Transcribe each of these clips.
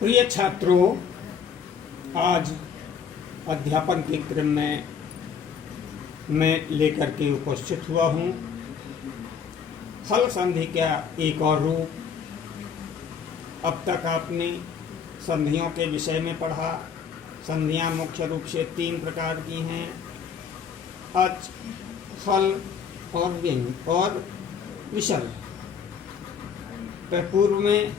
प्रिय छात्रों, आज अध्यापन के क्रम में मैं लेकर के उपस्थित हुआ हूँ हल संधि का एक और रूप। अब तक आपने संधियों के विषय में पढ़ा। संधियाँ मुख्य रूप से 3 प्रकार की हैं: अच, हल और व्यंग और विसर्ग। पूर्व में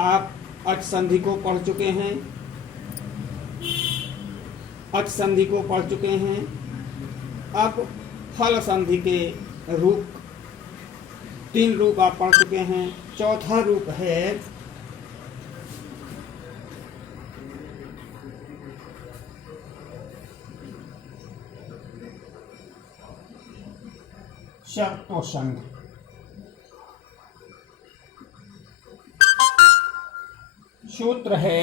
आप अच संधि को पढ़ चुके हैं, अच संधि को पढ़ चुके हैं। अब हल संधि के रूप 3 रूप आप पढ़ चुके हैं। चौथा रूप है शर्तो संधि। सूत्र है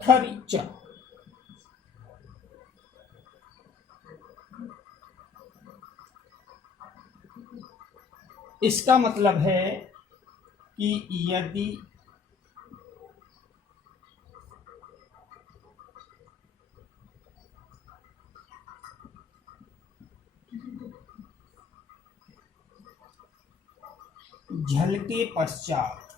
खरिच। इसका मतलब है कि यदि झल के पश्चात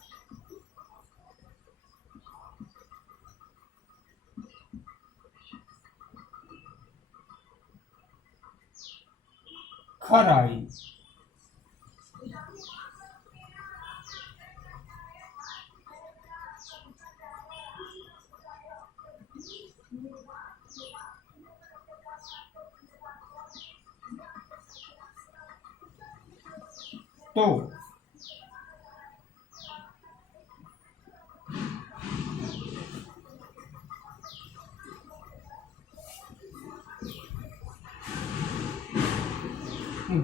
खर आई तो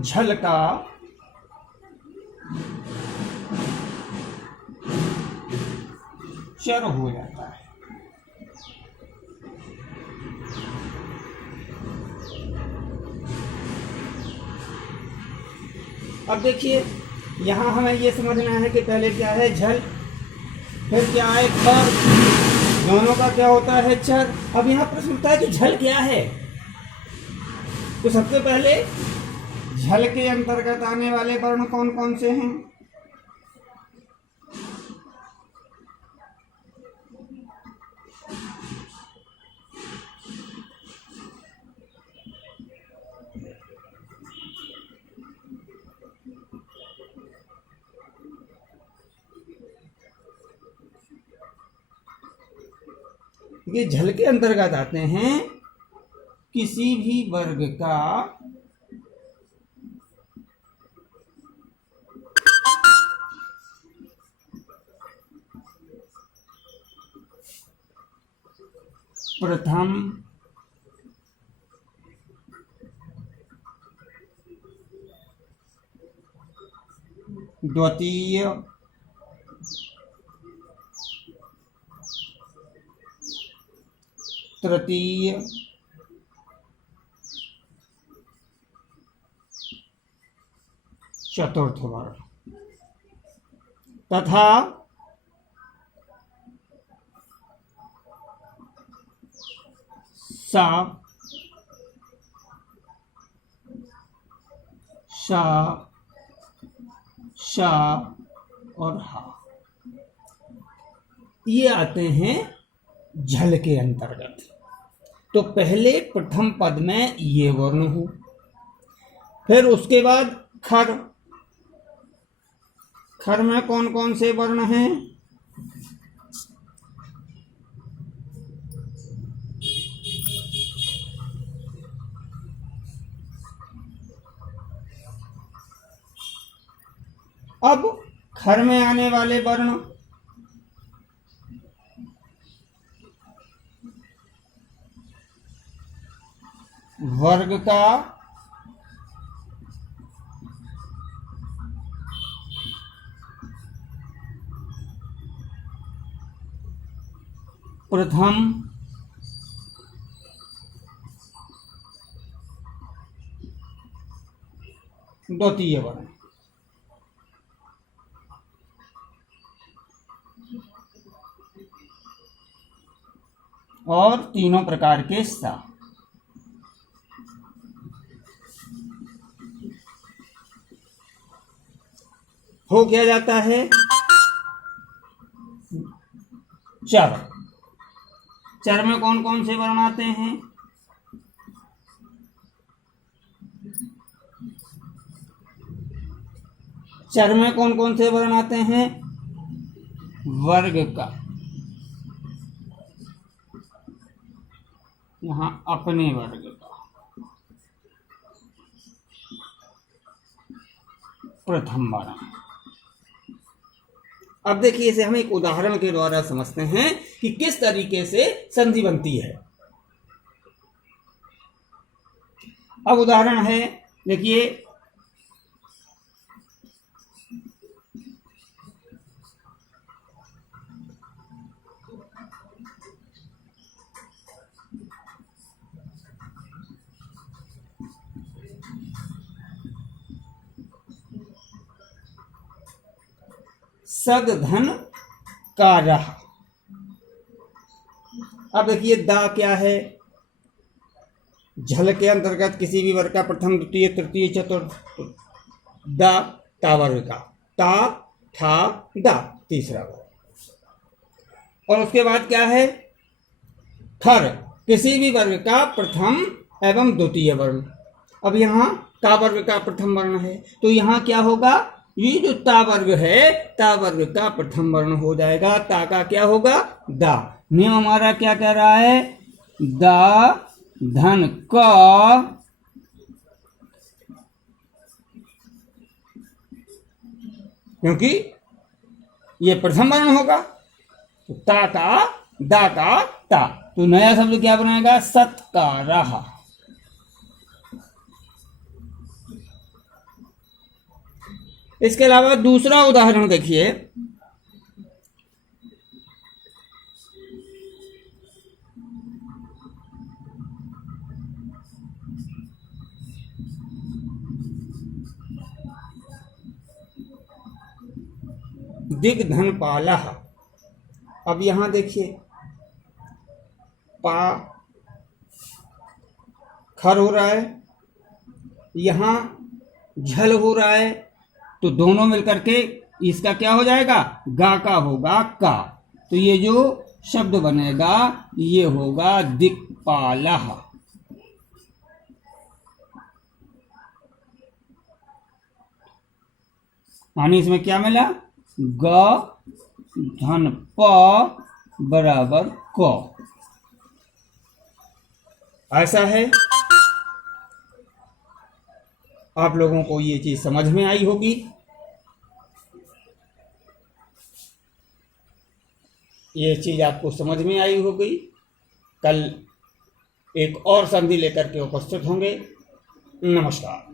झल का चर हो जाता है। अब देखिए, यहाँ हमें ये समझना है कि पहले क्या है झल, फिर क्या है खर, दोनों का क्या होता है चर। अब यहाँ प्रश्न उठता है कि झल क्या है। तो सबसे पहले झल के अंतर्गत आने वाले वर्ण कौन कौन से हैं? ये झल के अंतर्गत आते हैं किसी भी वर्ग का प्रथम, द्वितीय, तृतीय, चतुर्थ वर्ण तथा सा, शा, शा और हा, ये आते हैं झल के अंतर्गत। तो पहले प्रथम पद में ये वर्ण हो, फिर उसके बाद खर। खर में कौन कौन से वर्ण हैं? अब खर में आने वाले वर्ण वर्ग का प्रथम, द्वितीय वर्ण। और तीनों प्रकार के सा। हो क्या जाता है? चर। चर में कौन कौन से वर्ण आते हैं? चर में कौन कौन से वर्ण आते हैं? वर्ग का, यहां अपने वर्ग का प्रथम वर्ण। अब देखिए, इसे हम एक उदाहरण के द्वारा समझते हैं कि किस तरीके से संधि बनती है। अब उदाहरण है, देखिए, सद धन का रहा। अब देखिए, दा क्या है? झल के अंतर्गत किसी भी वर्ग का प्रथम, द्वितीय, तृतीय, चतुर्थ। दा, ता वर्ग का। ता, ठा, दा, तीसरा वर्ग। और उसके बाद क्या है? खर, किसी भी वर्ग का प्रथम एवं द्वितीय वर्ण। अब यहाँ ता वर्ग का प्रथम वर्ण है, तो यहाँ क्या होगा? ये जो ता वर्ग है, ता वर्ग का प्रथम वर्ण हो जाएगा। ता का क्या होगा? दा। नियम हमारा क्या कह रहा है? दा धन क, क्योंकि ये प्रथम वर्ण होगा, तो ता का, दा का, ता। तो नया शब्द क्या बनाएगा? सत्कारः। इसके अलावा दूसरा उदाहरण देखिए, दिग्धनपालः। अब यहां देखिए, पा खर हो रहा है, यहां झल हो रहा है, तो दोनों मिलकर के इसका क्या हो जाएगा? गा का होगा का। तो ये जो शब्द बनेगा ये होगा दिक्पालः। यानी इसमें क्या मिला? ग धन प बराबर क। ऐसा है। आप लोगों को ये चीज समझ में आई होगी। ये चीज आपको समझ में आई होगी। कल एक और संधि लेकर के उपस्थित होंगे। नमस्कार।